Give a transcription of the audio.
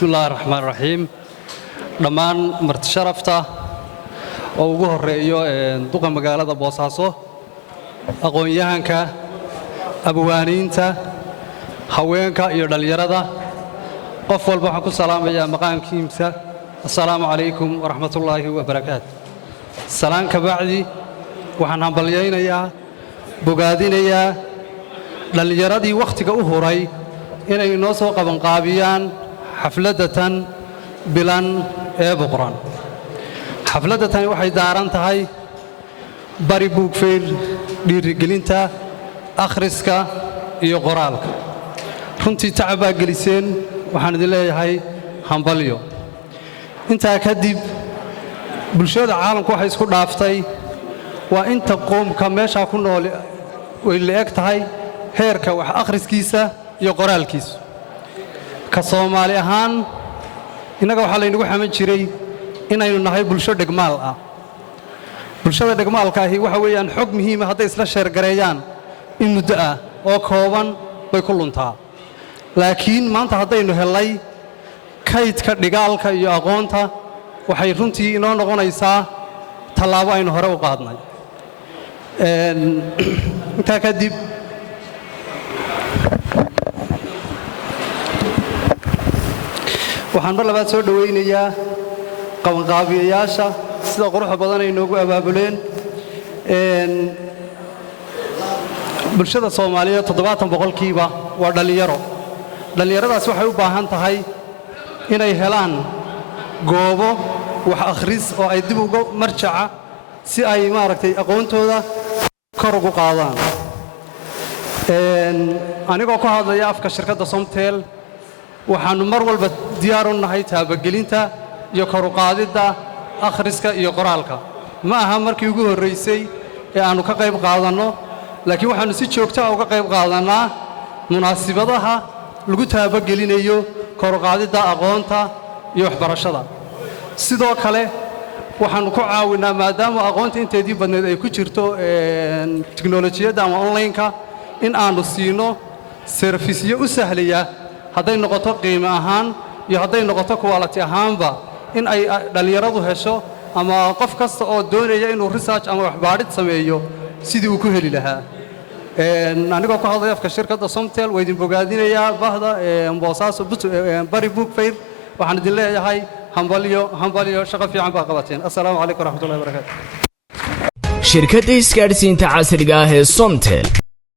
بسم الله الرحمن الرحيم دمان مرت شرفته oo ugu horeeyo duqa magaalada Boosaaso aqoon-yahanka abwaaniinta haweenka iyo dhalinyarada qof walba waxaan ku salaamayaa maqaamkiisa assalaamu calaykum waraxmatullaahi wabarakaatuh salaan ka bacdi waxaan hambalyaynayaa bogaadinayaa dhalinyaradii waqtiga u horay inay noo soo qaban qaabiyaan xafladatan bilan ee boqoran xafladda tani waxay daaran tahay bari buugfeer dhiirigelinta akhriska iyo qoraalka runtii tacab baa geliseen waxaan idin leeyahay hambalyo intaa kadib bulshada caalamku waxay isku dhaaftay waa inta qoomka meesha ku nool way leeg tahay heerka wax akhriskiisa iyo qoraalkiisa ka Soomaali ahaan inaga waxa la inagu xaman jiray inaynu nahay bulsho dhegmaal ah bulshada dhegmaalka ahi waxa weeyaan xog muhiim ah haday isla sheer gareeyaan in muddo ah oo kooban bay ku luntaa laakiin maanta hadaynu helay kaydka dhigaalka iyo aqoonta waxay runtii inoo noqonaysaa talaabo aynu hore u qaadnay inta kadib waxaan mar labaad soo dhaweynayaa qabanqaabiyayaasha sida quruxda badan ay noogu abaabuleen bulshada Soomaaliyeed 70% waa dhalinyaro dhalinyaradaas waxay u baahan tahay inay helaan goobo wax akhris oo ay dib uga marjaca si ay maaragtay aqoontooda kor ugu qaadaan anigoo ku hadlaya afka shirkadda Somtel waxaanu mar walba diyaar u nahay taabagelinta iyo kor u qaadida akhriska iyo qoraalka ma aha markii ugu horeysay ee aanu ka qayb qaadano laakiin waxaanu si joogto ah uga qayb qaadanaa munaasabadaha lagu taabagelinayo kor u qaadida aqoonta iyo waxbarashada sidoo kale waxaanu ku caawinaa maadaama aqoonta inteedii badneed ay ku jirto tiknoolajiyada ama online-ka in aanu siino serviceyo u sahlaya haday noqoto qiimo ahaan iyo haday noqoto quality ahaanba in ay dhalinyaradu hesho ama qof kasta oo doonaya inuu research ama wax baadhid sameeyo sidii uu ku heli lahaa anigoo ku hadlaya afka shirkadda Somtel way idin bogaadinayaa bahda Boosaaso bari buugfeer waxaan idin leeyahay hambalyo shaqo fiican baa qabateen assalaamu calaykum waraxmatullaahi wabarakaatuh shirkadda isgaarsiinta casriga ah ee Somtel